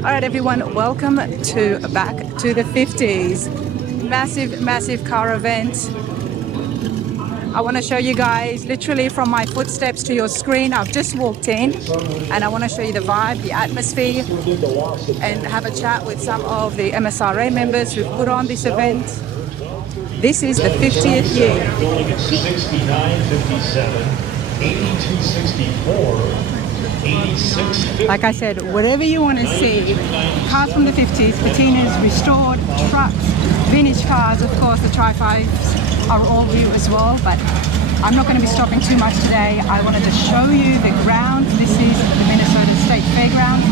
All right, everyone, welcome to Back to the 50s. Massive car event. I want to show you guys literally from my footsteps to your screen. I've just walked in and I want to show you the vibe, the atmosphere, and have a chat with some of the MSRA members who've put on this event. This is the 50th year. Building at 6957, 8264, 8650. Like I said, whatever you want to see, cars from the 50s, patinas, restored, trucks, vintage cars, of course, the Tri-5s are all new as well, but I'm not going to be stopping too much today. I wanted to show you the grounds. This is the Minnesota State Fairgrounds.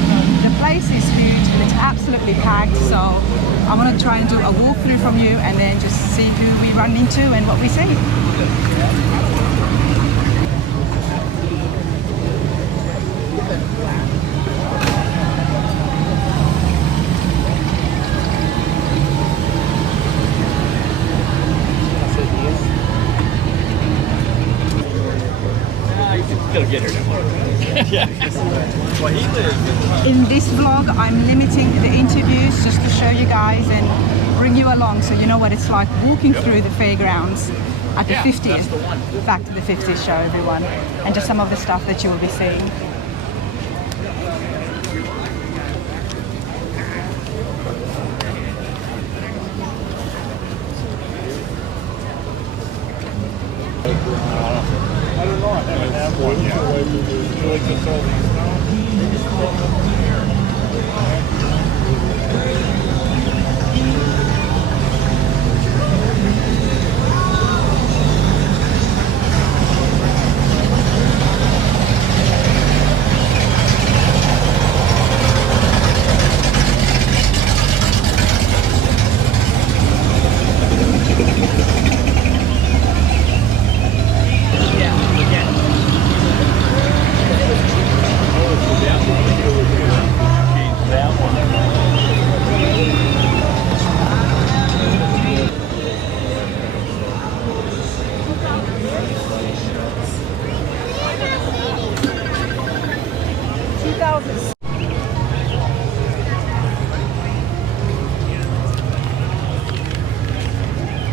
The place is huge, it's absolutely packed, so I want to try and do a walkthrough from you and then just see who we run into and what we see. 'Cause get here tomorrow. Yeah. Well, he lives In this vlog, I'm limiting the interviews just to show you guys and bring you along so you know what it's like walking through the fairgrounds at the 50th. Back to the 50th show, everyone, and just some of the stuff that you will be seeing. I don't know, I haven't had one yet. You like this all these now?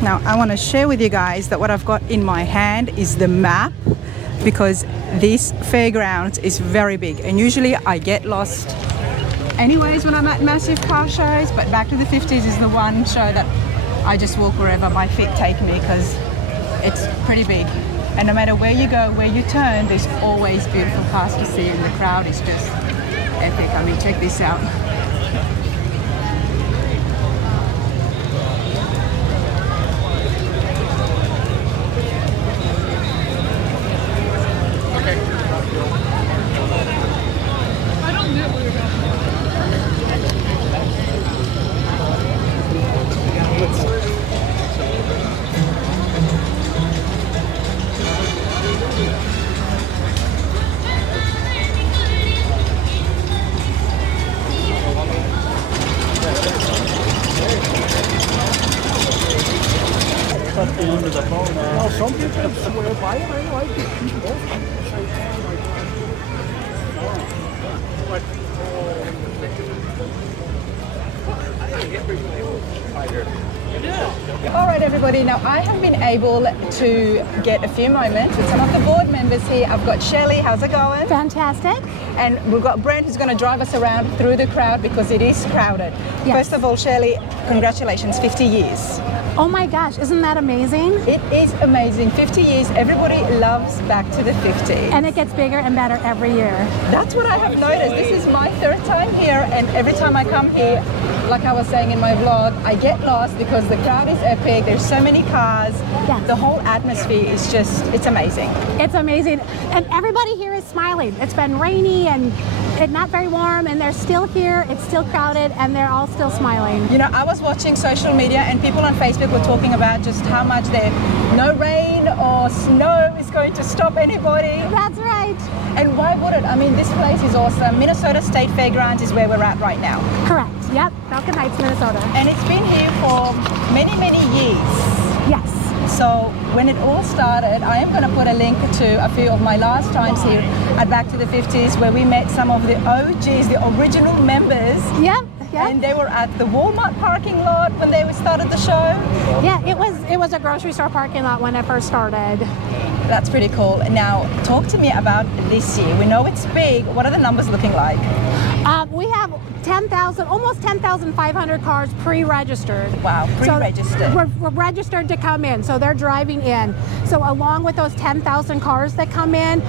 Now, I want to share with you guys that what I've got in my hand is the map, because this fairground is very big and usually I get lost anyways when I'm at massive car shows, but Back to the 50s is the one show that I just walk wherever my feet take me because it's pretty big. And no matter where you go, where you turn, there's always beautiful cars to see and the crowd is just epic. I mean, check this out. Under the phone. No, some people swear by it. I like it. People both at the same time. All right, everybody. Now, I have been able to get a few moments with some of the board members here. I've got Shelley. How's it going? Fantastic. And we've got Brent who's going to drive us around through the crowd because it is crowded. Yes. First of all, Shelley, congratulations, 50 years. Oh my gosh, isn't that amazing? It is amazing. 50 years, everybody loves Back to the 50s. And it gets bigger and better every year. That's what I have noticed. This is my third time here, and every time I come here, like I was saying in my vlog, I get lost because the crowd is epic. There's so many cars. Yes. The whole atmosphere is just, it's amazing. It's amazing. And everybody here is smiling. It's been rainy and not very warm, and they're still here. It's still crowded, and they're all still smiling. You know, I was watching social media, and people on Facebook were talking about just how much no rain or snow is going to stop anybody. That's right. And why would it? I mean, this place is awesome. Minnesota State Fairgrounds is where we're at right now. Correct. Yep. Falcon Heights, Minnesota. And it's been here for many, many years. Yes. So when it all started, I am going to put a link to a few of my last times here at Back to the 50s, where we met some of the OGs, the original members. Yep. And they were at the Walmart parking lot when they started the show. Yeah, it was a grocery store parking lot when it first started. That's pretty cool. Now, talk to me about this year. We know it's big. What are the numbers looking like? We have 10,000, almost 10,500 cars pre-registered. Wow, pre-registered. So we're registered to come in, so they're driving in. So along with those 10,000 cars that come in,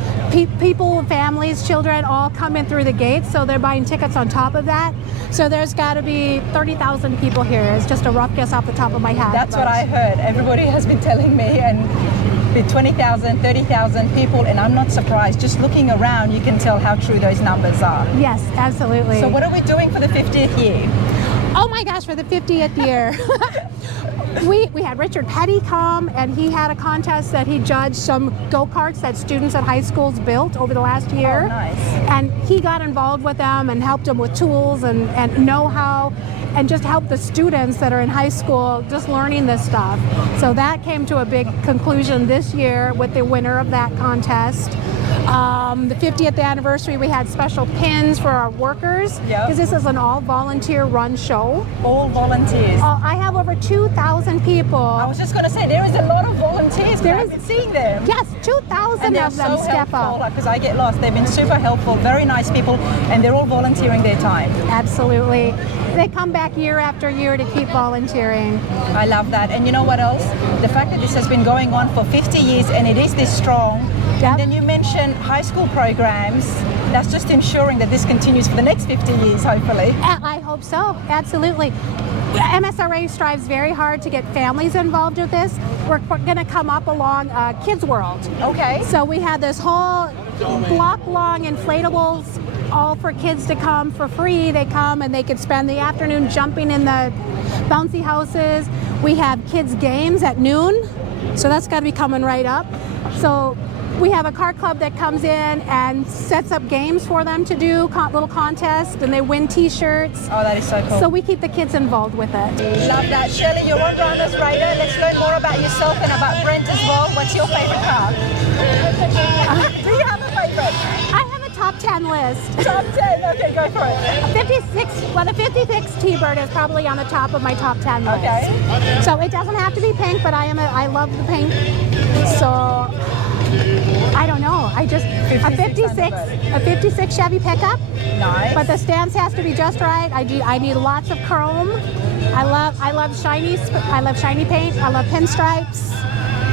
people, families, children all come in through the gates, so they're buying tickets on top of that. So there's got to be 30,000 people here. It's just a rough guess off the top of my head. That's what I heard. Everybody has been telling me, and the 20,000, 30,000 people, and I'm not surprised. Just looking around, you can tell how true those numbers are. Yes, absolutely. So what are we doing for the 50th year? Oh my gosh, for the 50th year. We had Richard Petty come, and he had a contest that he judged some go-karts that students at high schools built over the last year. Oh, nice. And he got involved with them and helped them with tools and know-how, and just helped the students that are in high school just learning this stuff. So that came to a big conclusion this year with the winner of that contest. The 50th anniversary, we had special pins for our workers, because this is an all-volunteer run show. All volunteers. I have over 2,000 people. I was just going to say, there is a lot of volunteers. I've been seeing them. Yes, 2,000 of them step up. Because I get lost. They've been super helpful, very nice people, and they're all volunteering their time. Absolutely. They come back year after year to keep volunteering. I love that. And you know what else? The fact that this has been going on for 50 years and it is this strong. Yep. And then you mentioned high school programs. That's just ensuring that this continues for the next 50 years, hopefully. I hope so. Absolutely. MSRA strives very hard to get families involved with this. We're going to come up along Kids World. Okay. So we had this whole block-long inflatables, all for kids to come for free. They come and they could spend the afternoon jumping in the bouncy houses. We have kids games at noon, so that's got to be coming right up. So we have a car club that comes in and sets up games for them to do, little contests, and they win t-shirts. Oh, that is so cool. So we keep the kids involved with it. Love that. Shirley, you're on Runners Radar. Let's learn more about yourself and about Brent as well. What's your favorite car? Do you have a favorite? I have a top 10 list. Top 10? Okay, go for it. The 56 T-Bird is probably on the top of my top 10 list. Okay. So it doesn't have to be pink, but I love the pink. So I don't know. A 56 Chevy pickup. Nice. But the stance has to be just right. I need lots of chrome. I love shiny paint. I love pinstripes.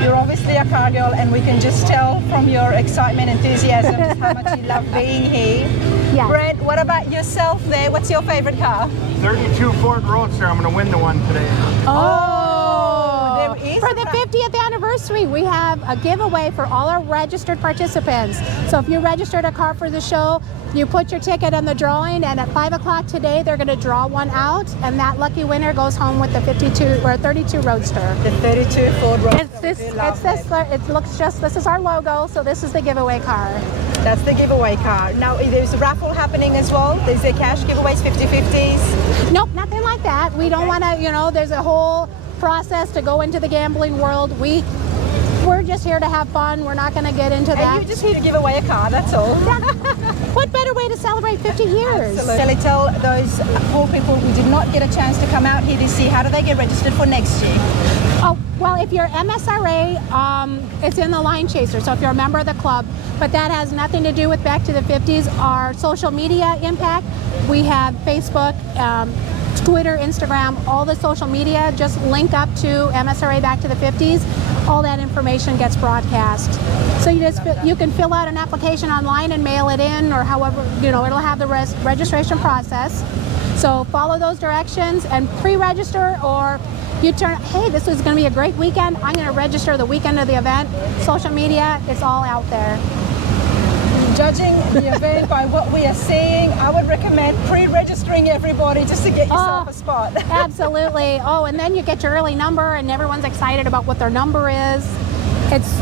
You're obviously a car girl, and we can just tell from your excitement, enthusiasm, just how much you love being here. Yes. Brent, what about yourself there? What's your favorite car? 32 Ford Roadster. I'm going to win the one today. Oh, there is for the 50th anniversary, we have a giveaway for all our registered participants. So if you registered a car for the show, you put your ticket in the drawing, and at 5 o'clock today, they're going to draw one out, and that lucky winner goes home with the 32 Roadster. The 32 Ford Roadster. This is our logo, so this is the giveaway car. That's the giveaway car. Now, there's a raffle happening as well. There's the cash giveaways, 50/50s. Nope, nothing like that. We don't want to, there's a whole process to go into the gambling world. We're just here to have fun. We're not going to get into that. And you're just here to give away a car, that's all. What better way to celebrate 50 years? Absolutely. Shall I tell those poor people who did not get a chance to come out here this year, how do they get registered for next year? Oh, well, if you're MSRA, it's in the Line Chaser, so if you're a member of the club, but that has nothing to do with Back to the 50s. Our social media impact, we have Facebook, Twitter, Instagram, all the social media, just link up to MSRA Back to the 50s. All that information gets broadcast. So you can fill out an application online and mail it in, or however, it'll have the registration process. So follow those directions and pre-register, or hey, this is going to be a great weekend. I'm going to register the weekend of the event. Social media, it's all out there. Judging the event by what we are seeing, I would recommend pre-registering everybody just to get yourself a spot. Absolutely. Oh, and then you get your early number, and everyone's excited about what their number is.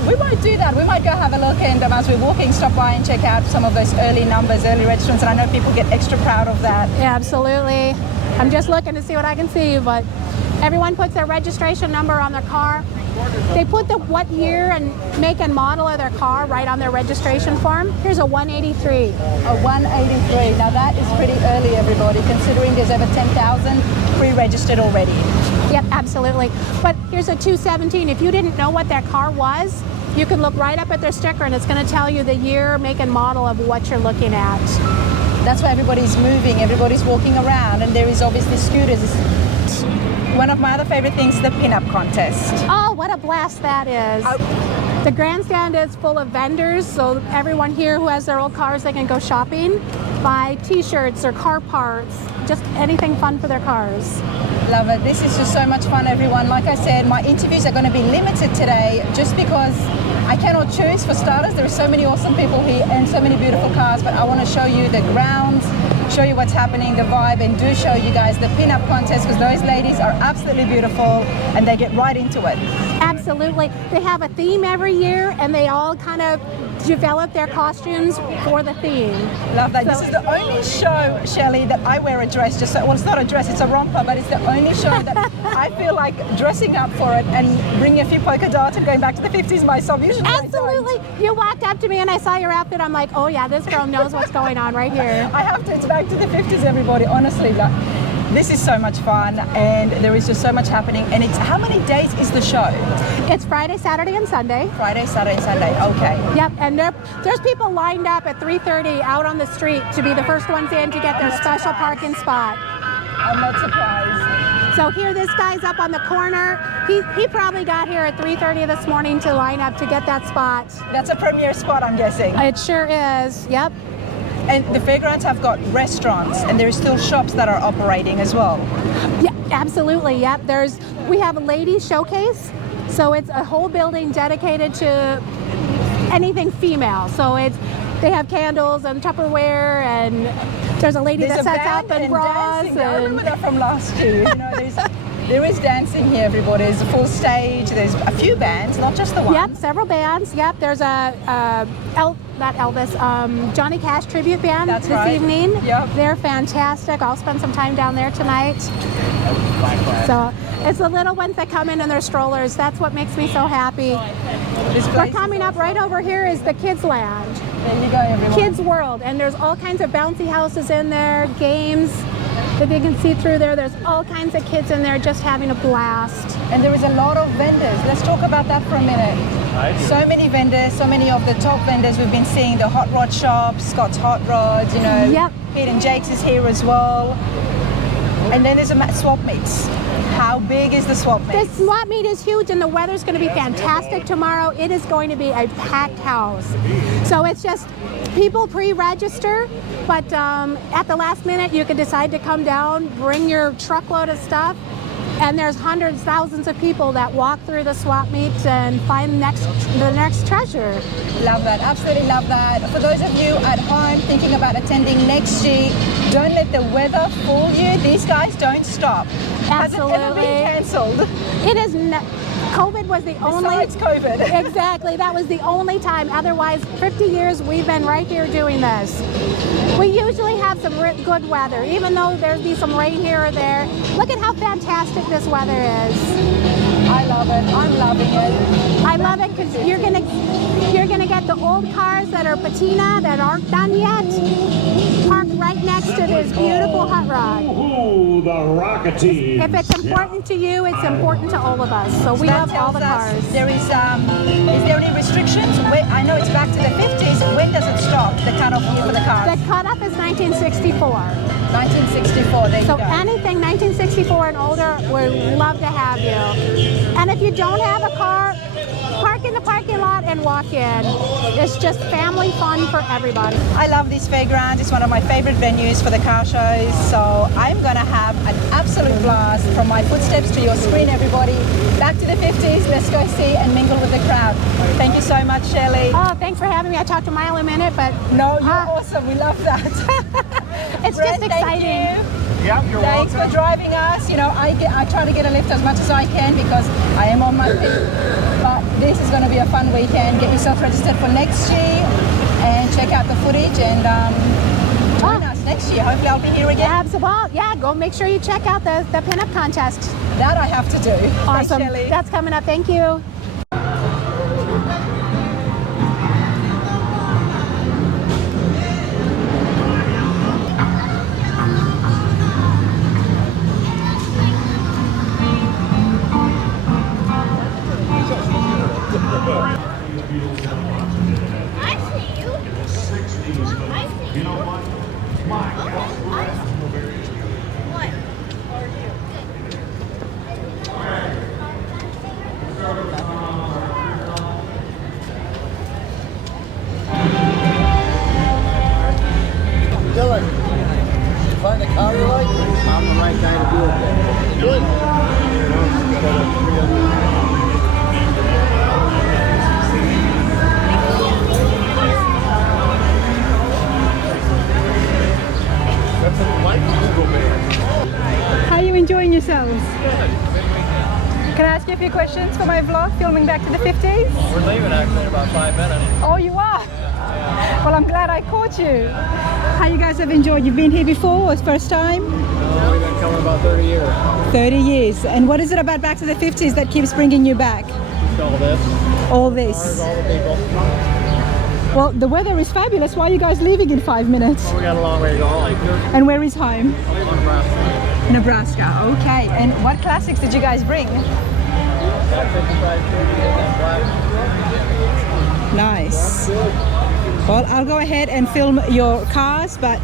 We might do that. We might go have a look, and as we're walking, stop by and check out some of those early numbers, early registrants, and I know people get extra proud of that. Yeah, absolutely. I'm just looking to see what I can see, but everyone puts their registration number on their car. They put the what year and make and model of their car right on their registration form. Here's a 183. A 183. Now that is pretty early, everybody, considering there's over 10,000 pre-registered already. Yep, absolutely. But here's a 217. If you didn't know what that car was, you can look right up at their sticker and it's going to tell you the year, make and model of what you're looking at. That's why everybody's moving, everybody's walking around, and there is obviously scooters. One of my other favorite things is the pin-up contest. Oh, what a blast that is. The grandstand is full of vendors, so everyone here who has their old cars, they can go shopping, buy t-shirts or car parts, just anything fun for their cars. Love it. This is just so much fun, everyone. Like I said, my interviews are going to be limited today just because I cannot choose. For starters, there are so many awesome people here and so many beautiful cars, but I want to show you the grounds, show you what's happening, the vibe, and do show you guys the pin-up contest because those ladies are absolutely beautiful and they get right into it. Absolutely. They have a theme every year and they all kind of develop their costumes for the theme. Love that. So, this is the only show, Shelley, that I wear a dress. Just so, well, it's not a dress, it's a romper, but it's the only show that I feel like dressing up for it and bringing a few polka dots and going back to the 50s myself. Usually absolutely. You walked up to me and I saw your outfit. I'm like, oh yeah, this girl knows what's going on right here. I have to. It's back to the 50s, everybody. Honestly, like, this is so much fun and there is just so much happening. And it's, how many days is the show? It's Friday, Saturday, and Sunday. Friday, Saturday, and Sunday. Okay. Yep, and there's people lined up at 3:30 out on the street to be the first ones in to get their special parking spot. I'm not surprised. So here, this guy's up on the corner. He probably got here at 3:30 this morning to line up to get that spot. That's a premier spot, I'm guessing. It sure is. Yep. And the fairgrounds have got restaurants and there's still shops that are operating as well. Yeah, absolutely. Yep. We have a ladies showcase, so it's a whole building dedicated to anything female. So they have candles and Tupperware, and there's a lady that sets up in bras. And I remember that from last year. You know, there is dancing here, everybody. There's a full stage. There's a few bands, not just the one. Yep, several bands. Yep, there's not Elvis, Johnny Cash tribute band this evening. Yep. They're fantastic. I'll spend some time down there tonight. So it's the little ones that come in their strollers. That's what makes me so happy. We're coming up right over here is the Kids Lounge. There you go, everyone. Kids World, and there's all kinds of bouncy houses in there, games that you can see through there. There's all kinds of kids in there just having a blast. And there is a lot of vendors. Let's talk about that for a minute. So many vendors, so many of the top vendors we've been seeing, the hot rod shop, Scott's Hot Rods, you know. Yep. Pete and Jake's is here as well. And then there's a swap meets. How big is the swap meet? The swap meet is huge and the weather's going to be fantastic tomorrow. It is going to be a packed house. So it's just people pre-register, but at the last minute you can decide to come down, bring your truckload of stuff, and there's hundreds, thousands of people that walk through the swap meet and find the next treasure. Love that, absolutely love that. For those of you at home thinking about attending next year, don't let the weather fool you. These guys don't stop. Absolutely. Has it ever been cancelled? It is COVID was the only... Besides COVID. Exactly, that was the only time. Otherwise, 50 years we've been right here doing this. We usually have some good weather, even though there'll be some rain here or there. Look at how fantastic this weather is. I love it. I'm loving it. I love it because you're gonna get the old cars that are patina that aren't done yet, parked right next to this beautiful hot rod. Ooh, the Rocketeers. If it's important to you, it's important to all of us. So we love all the cars. There is there any restrictions? I know it's back to the 50s. When does it stop, the cutoff year for the cars? The cutoff is 1964. 1964, there you So go. anything 1964 and older, we'd love to have you. And if you don't have a car, park in the parking lot and walk in. It's just family fun for everybody. I love these fairgrounds. It's one of my favorite venues for the car shows. So I'm going to have an absolute blast from my footsteps to your screen, everybody. Back to the 50s. Let's go see and mingle with the crowd. Thank you so much, Shelley. Oh, thanks for having me. I talked a mile a minute, but No, you're awesome. We love that. it's Brett, just exciting. Thank you. Yep, you're Thanks welcome. for driving us. You know, I try to get a lift as much as I can because I am on my feet. But this is going to be a fun weekend. Get yourself registered for next year and check out the footage and join us next year. Hopefully I'll be here again. Absolutely. Yeah, go make sure you check out the pinup contest. That I have to do. Awesome. Thanks, Shelley. That's coming up. Thank you. Dylan, you find a car you like? I'm the right guy to do it. Good. That's a light Google man. How are you enjoying yourselves? Can I ask you a few questions for my vlog, filming back to the 50s? We're leaving actually in about 5 minutes. Oh, you are? Well, I'm glad I caught you. How you guys have enjoyed? You've been here before or it's first time? No, we've been coming about 30 years. 30 years. And what is it about back to the 50s that keeps bringing you back? All this. All Cars, this. all the people. Well, the weather is fabulous. Why are you guys leaving in 5 minutes? We got a long way to go home. And where is home? Nebraska. Nebraska. Okay. And what classics did you guys bring? Nice. Well, I'll go ahead and film your cars, but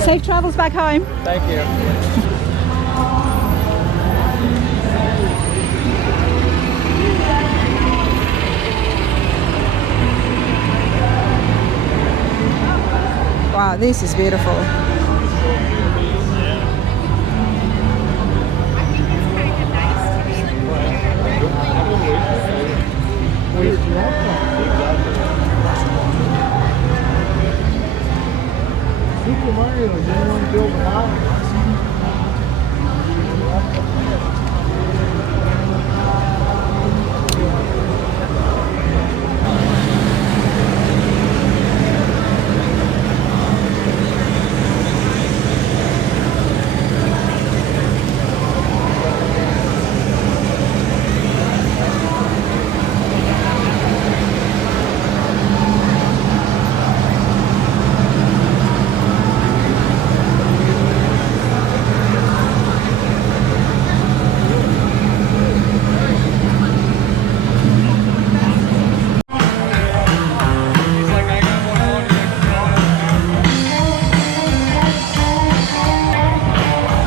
safe travels back home. Thank you. Wow, this is beautiful. Super Mario, does anyone build a model?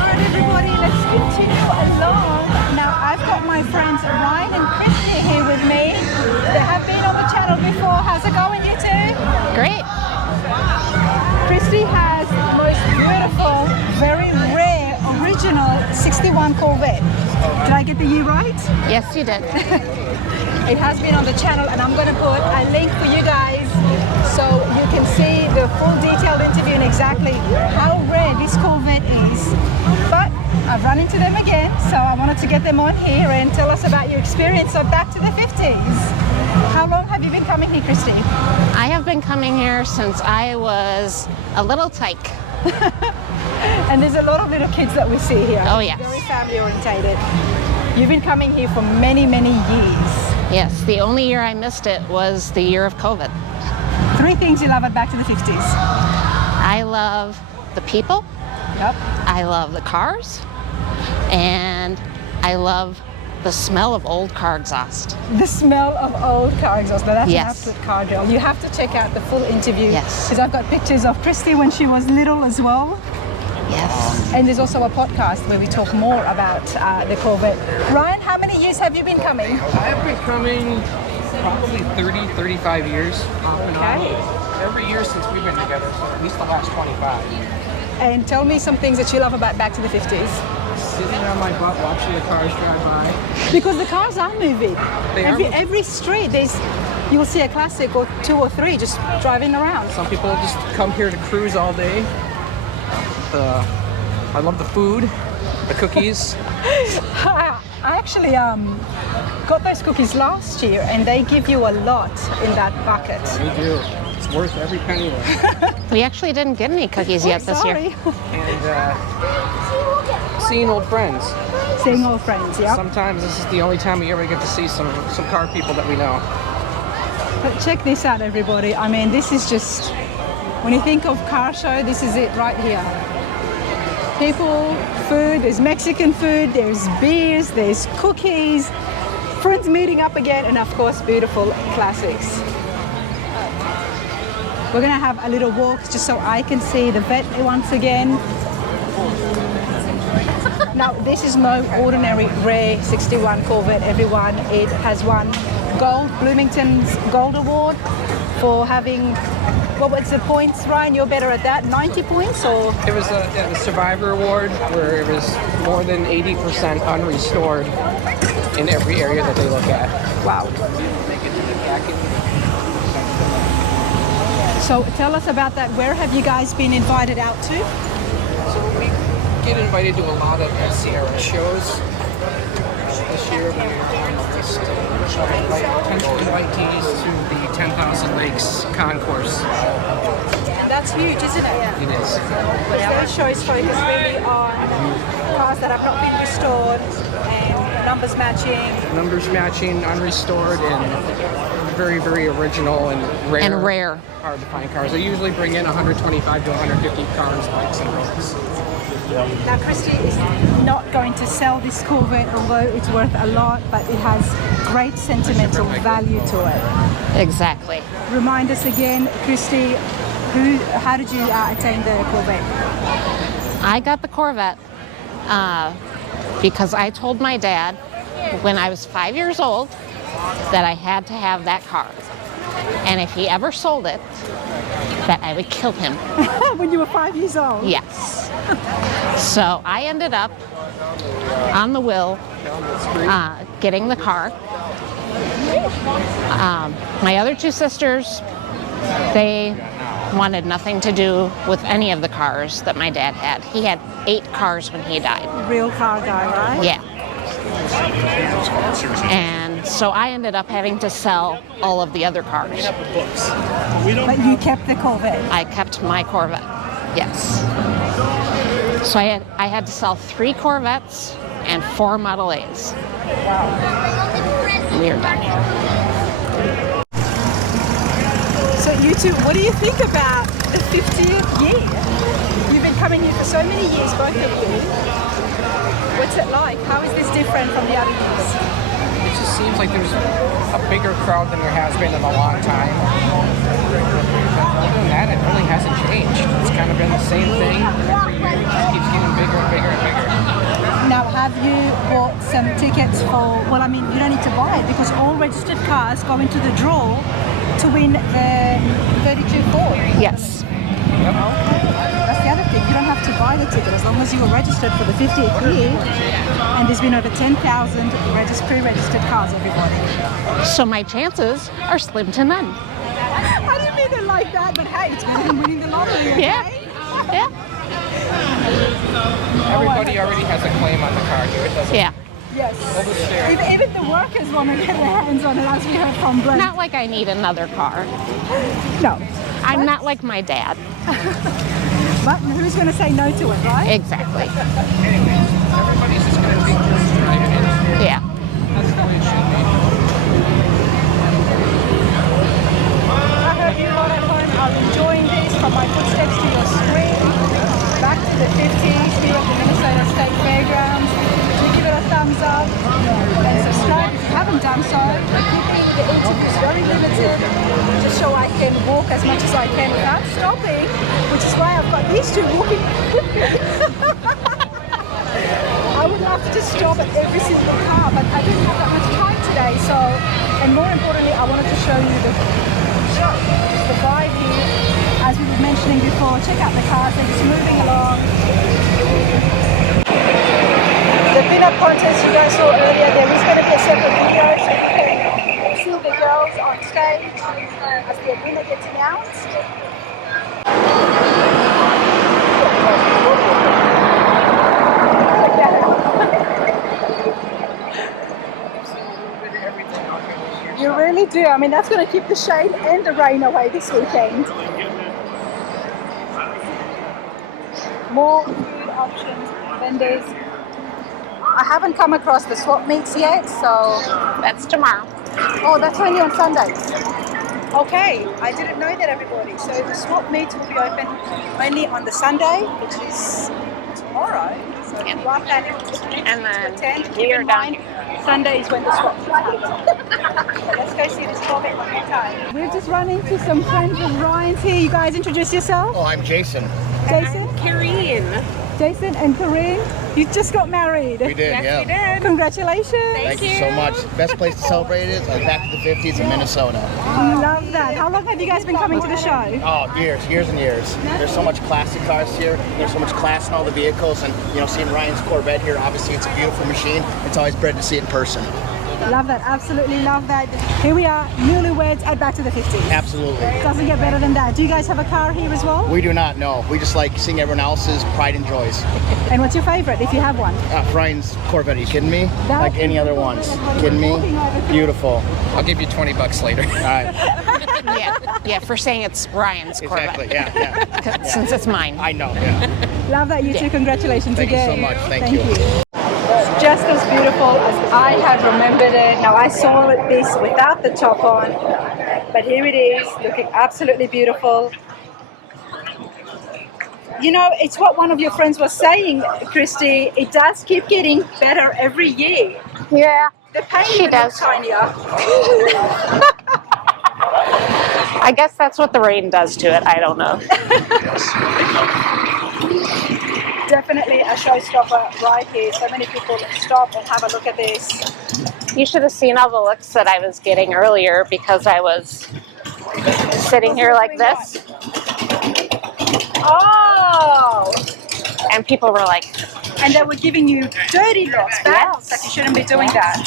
Alright everybody, let's continue along. Now I've got my friends Ryan and Kristy here with me. They have been on the channel before. How's it going, you two? Great. Kristy has the most beautiful, very rare, original 61 Corvette. Did I get the year right? Yes, you did. It has been on the channel and I'm going to put a link for you guys so you can see the full detailed interview and exactly how rare this Corvette is. But I've run into them again, so I wanted to get them on here and tell us about your experience of back to the 50s. How long have you been coming here, Kristy? I have been coming here since I was a little tyke. And there's a lot of little kids that we see here. Oh, yes. Very family orientated. You've been coming here for many, many years. Yes, the only year I missed it was the year of COVID. 3 things you love at back to the 50s. I love the people, Yep. I love the cars, and I love the smell of old car exhaust. The smell of old car exhaust. Now that's an Yes. absolute car girl. You have to check out the full interview. Yes. Because I've got pictures of Kristy when she was little as well. Yes. And there's also a podcast where we talk more about the Corvette. Ryan, how many years have you been coming? I've been coming probably 30, 35 years off and Okay. on. Every year since we've been together, so at least the last 25. And tell me some things that you love about back to the 50s. Sitting on my butt watching the cars drive by. Because the cars are moving. They are moving. Every street, you'll see a classic or 2 or 3 just driving around. Some people just come here to cruise all day. I love the food, the cookies. I actually got those cookies last year and they give you a lot in that bucket. We do. It's worth every penny worth. We actually didn't get any cookies yet this year. Sorry. And seeing old friends. Seeing old friends, yeah. Sometimes this is the only time we ever get to see some car people that we know. But check this out, everybody. I mean, this is just, when you think of car show, this is it right here. People, food, there's Mexican food, there's beers, there's cookies, friends meeting up again, and of course, beautiful classics. We're gonna have a little walk just so I can see the vet once again. Now, this is no ordinary rare 61 Corvette, everyone. It has won Bloomington's Gold Award for having, what was the points, Ryan? You're better at that, 90 points or? It was the Survivor Award, where it was more than 80% unrestored in every area that they look at. Wow. So tell us about that. Where have you guys been invited out to? So we get invited to a lot of Sierra shows. This year we potential invitees to the 10,000 Lakes Concourse. And that's huge, isn't it? It is. Those shows focus really on cars that have not been restored and numbers matching. Numbers matching, unrestored, and very, very original and rare. And rare. Hard to find cars. They usually bring in 125 to 150 cars, bikes, and boats. Now, Kristy is not going to sell this Corvette, although it's worth a lot, but it has great sentimental value to it. Exactly. Remind us again, Kristy, how did you attain the Corvette? I got the Corvette because I told my dad when I was 5 years old that I had to have that car. And if he ever sold it, that I would kill him. When you were 5 years old? Yes. So I ended up on the wheel getting the car. My other two sisters, they wanted nothing to do with any of the cars that my dad had. He had 8 cars when he died. Real car guy, right? Yeah. And so I ended up having to sell all of the other cars. But you kept the Corvette. I kept my Corvette. Yes. So I had to sell 3 Corvettes and 4 Model A's. We are done. So you two, what do you think about the 50th year? You've been coming here for so many years, both of you. What's it like? How is this different from the other years? It just seems like there's a bigger crowd than there has been in a long time. Other than that, it really hasn't changed. It's kind of been the same thing every year. It just keeps getting bigger and bigger and bigger. Now, have you bought some tickets for, well, I mean, you don't need to buy it because all registered cars go into the draw to win the 32 Ford. Yes. That's the other thing. You don't have to buy the ticket as long as you were registered for the 50th year. And there's been over 10,000 pre-registered cars, everybody. So my chances are slim to none. I didn't mean it like that, but hey, it's better than winning the lottery, okay? Yeah. Everybody already has a claim on the car here. It doesn't. Yeah. Yes. Overshare. Even the workers want to get their hands on it, as we heard from Brent. Not like I need another car. No. I'm not like my dad. But who's going to say no to it, right? Exactly. Everybody's just going to take turns driving it. Yeah. That's the way it should be. I hope you lot at home are enjoying this from my footsteps to your screen. Back to the 50s here at the Minnesota State Fairgrounds. Do give it a thumbs up and subscribe if you haven't done so. We're keeping the interviews very limited just so I can walk as much as I can without stopping, which is why I've got these two walking with me. I would love to just stop at every single car, but I didn't have that much time today. So, and more importantly, I wanted to show you the show, just the vibe here. As we were mentioning before, check out the cars, they're just moving along. The peanut contest you guys saw earlier, there is going to be a separate video so you can see the girls on stage as the winner gets announced. You really do. I mean, that's going to keep the shade and the rain away this weekend. More food options, vendors. I haven't come across the swap meets yet, so... That's tomorrow. Oh, that's only on Sundays. Okay, I didn't know that, everybody. So the swap meets will be open only on the Sunday, which is tomorrow. So Yeah. One planning And then attend. we Keep are in down mind, here. Sunday is when the swap happens. But let's go see this Corvette one more time. We've just run into some friends of Ryan's here. You guys introduce yourself. Oh, I'm Jason. Jason? Kareen. Jason and Corinne, you just got married. We did, Yes, yeah. we did. Congratulations. Thank you so much. Best place to celebrate is back to the 50s in Minnesota. Love that. How long have you guys been coming to the show? Oh, years and years. There's so much classic cars here. There's so much class in all the vehicles, and seeing Ryan's Corvette here, obviously it's a beautiful machine. It's always great to see it in person. Love that. Absolutely love that. Here we are, newlyweds at Back to the 50s. Absolutely. Doesn't get better than that. Do you guys have a car here as well? We do not know. We just like seeing everyone else's pride and joys. And what's your favorite, if you have one? Ryan's Corvette, are you kidding me? Like any other ones. Kidding me? Beautiful. I'll give you $20 later. All right. Yeah, for saying it's Ryan's Corvette. Exactly. Yeah. Since it's mine. I know. Yeah. Love that, you too. Congratulations Thank you again. so much. Thank you. Just as beautiful as I had remembered it. Now I saw this without the top on, but here it is, looking absolutely beautiful. It's what one of your friends was saying, Kristy. It does keep getting better every year. Yeah, The paint she does. tinier. I guess that's what the rain does to it. I don't know. Definitely a showstopper right here. So many people stop and have a look at this. You should have seen all the looks that I was getting earlier because I was sitting here like this, Oh! and people were like, And they were giving you dirty looks, bad looks, Yes. like you shouldn't be doing that.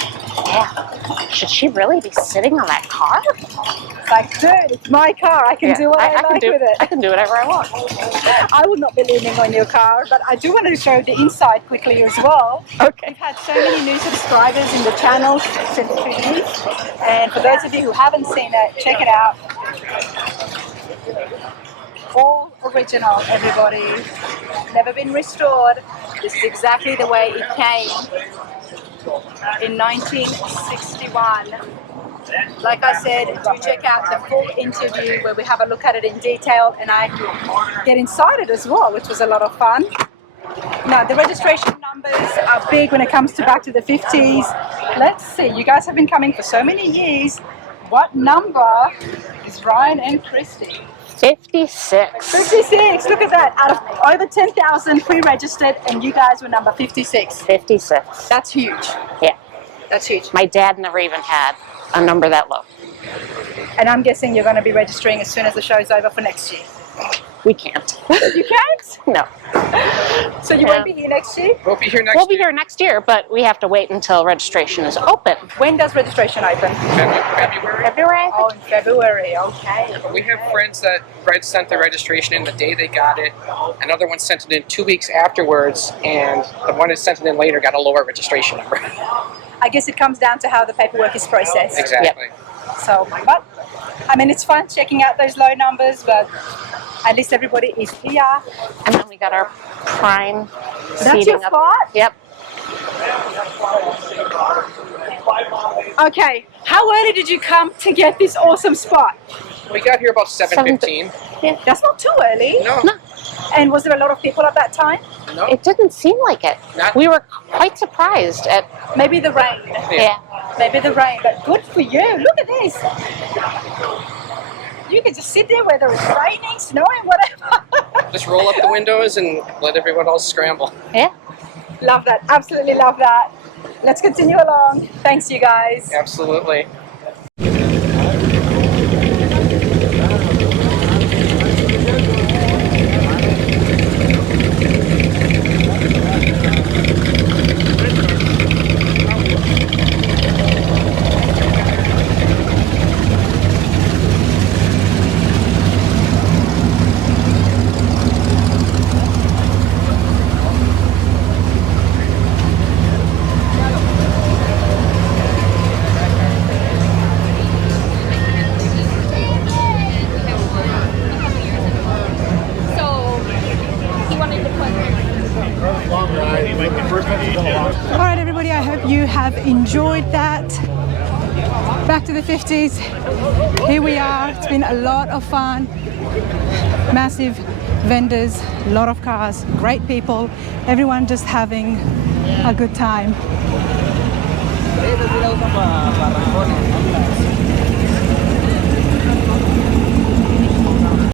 "Yeah, should she really be sitting on that car?" It's like, dude, it's my car. I can do what I can like do, with it. I can do whatever I want. I would not be leaning on your car, but I do want to show the inside quickly as well. Okay. We've had so many new subscribers in the channel since 2 years, and for those of you who haven't seen it, check it out. All original, everybody. Never been restored. This is exactly the way it came in 1961. Like I said, do check out the full interview where we have a look at it in detail, and I get inside it as well, which was a lot of fun. Now, the registration numbers are big when it comes to Back to the 50s. Let's see, you guys have been coming for so many years. What number is Ryan and Kristy? 56. 56, look at that. Out of over 10,000 pre-registered, and you guys were number 56. 56. That's huge. Yeah. That's huge. My dad never even had a number that low. And I'm guessing you're going to be registering as soon as the show's over for next year. We can't. You can't? No. So you won't be here next year? We'll be here next We'll be here next year, but we have to wait until registration is open. When does registration open? February. February, I Oh, think. in February. Okay. We have friends that sent their registration in the day they got it. Another one sent it in 2 weeks afterwards, and the one that sent it in later got a lower registration number. I guess it comes down to how the paperwork is processed. Exactly. So, but I mean, it's fun checking out those low numbers, but at least everybody is here. And then we got our prime That's seating your up. spot? Yep. Okay. How early did you come to get this awesome spot? We got here about 7:15. Yeah. That's not too early. No. And was there a lot of people at that time? No. It didn't seem like it. Not- We were quite surprised at, Maybe the rain. yeah. Maybe the rain, but good for you. Look at this. You can just sit there whether it's raining, snowing, whatever. Just roll up the windows and let everyone else scramble. Yeah. Love that. Absolutely love that. Let's continue along. Thanks, you guys. Absolutely. All right, everybody, I hope you have enjoyed that. Back to the 50s. Here we are. It's been a lot of fun. Massive vendors, a lot of cars, great people, everyone just having a good time.